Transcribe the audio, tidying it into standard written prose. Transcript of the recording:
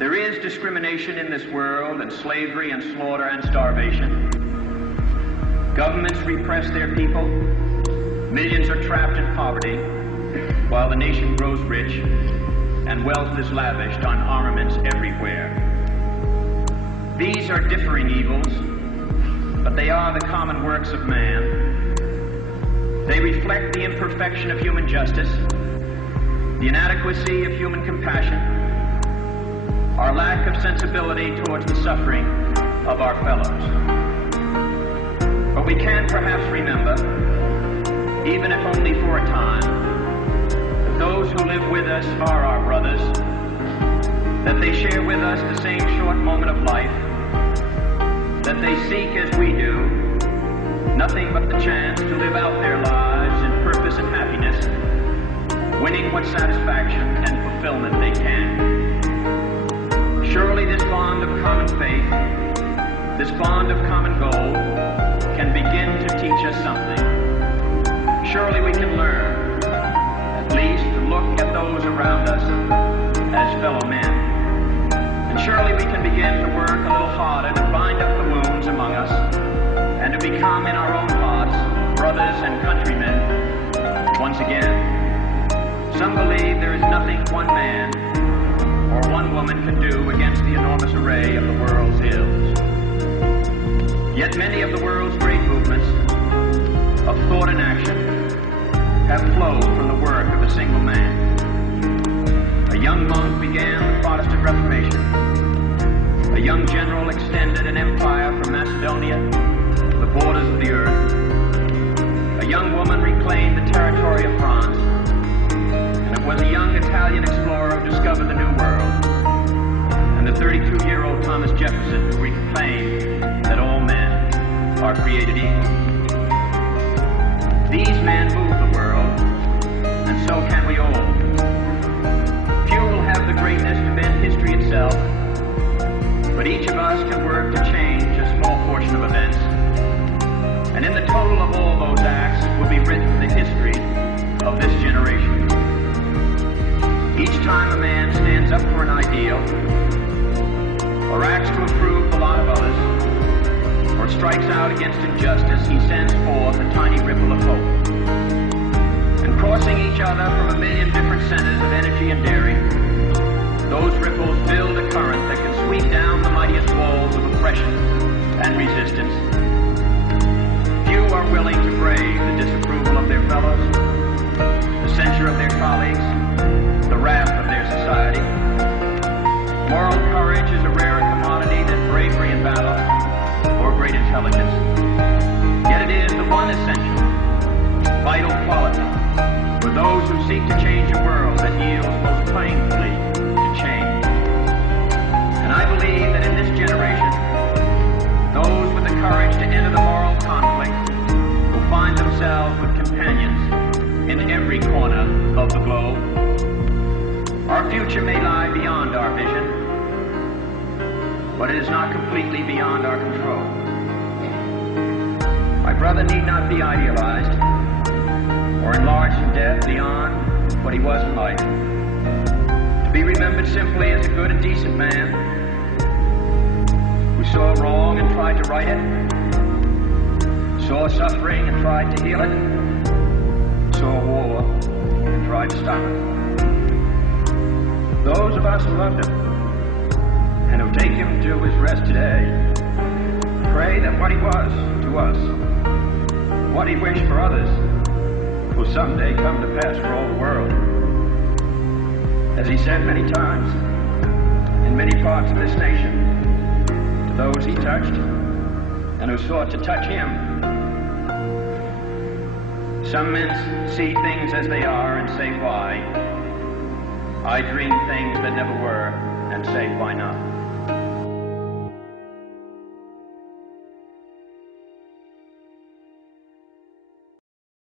There is discrimination in this world, and slavery and slaughter and starvation. Governments repress their people. Millions are trapped in poverty, while the nation grows rich and wealth is lavished on armaments everywhere. These are differing evils, but they are the common works of man. They reflect the imperfection of human justice, the inadequacy of human compassion, our lack of sensibility towards the suffering of our fellows. But we can perhaps remember, even if only for a time, that those who live with us are our brothers, that they share with us the same short moment of life, that they seek, as we do, nothing but the chance to live out their lives in purpose and happiness, winning what satisfaction and fulfillment they can. Surely this bond of common faith, this bond of common goal, can begin to teach us something. Surely we can learn, at least, to look at those around us as fellow men. And surely we can begin to work a little harder to bind up the wounds among us and to become in our own hearts brothers and countrymen once again. Some believe there is nothing one man or one woman can do against the enormous array of the world's ills. Yet many of the world's great movements of thought and action have flowed from the work of a single man. A young monk began the Protestant Reformation. A young general extended an empire from Macedonia to the borders of the earth. A young woman reclaimed the territory of France. And it was a young Italian explorer who discovered the New World. And the 32-year-old Thomas Jefferson who reclaimed that all men are created equal. These men move the world, and so can we all. Few will have the greatness to bend history itself, but each of us can work to change a small portion of events. And in the total of all those acts will be written the history of this generation. Each time a man stands up for an ideal, or acts to improve the lot of others, or strikes out against injustice, he sends forth a tiny ripple of hope. And crossing each other from a million different centers of energy and daring, those ripples build a current that can sweep down the mightiest walls of oppression and resistance. Few are willing to brave the disapproval of their fellows, the censure of their colleagues, the wrath of their society. Moral courage is a rarer commodity than bravery in battle or great intelligence. Yet it is the one essential, vital quality for those who seek to change a world that yields most painfully to change. And I believe that in this generation, those with the courage to enter the moral conflict will find themselves with companions in every corner of the globe. Our future may lie beyond our vision, but it is not completely beyond our control. My brother need not be idealized or enlarged in death beyond what he was in life. To be remembered simply as a good and decent man who saw wrong and tried to right it, saw suffering and tried to heal it, saw war and tried to stop it. Those of us who loved him and who take him to his rest today, pray that what he was to us, what he wished for others, will someday come to pass for all the world. As he said many times, in many parts of this nation, to those he touched and who sought to touch him, some men see things as they are and say, why? I dream things that never were and say, why not?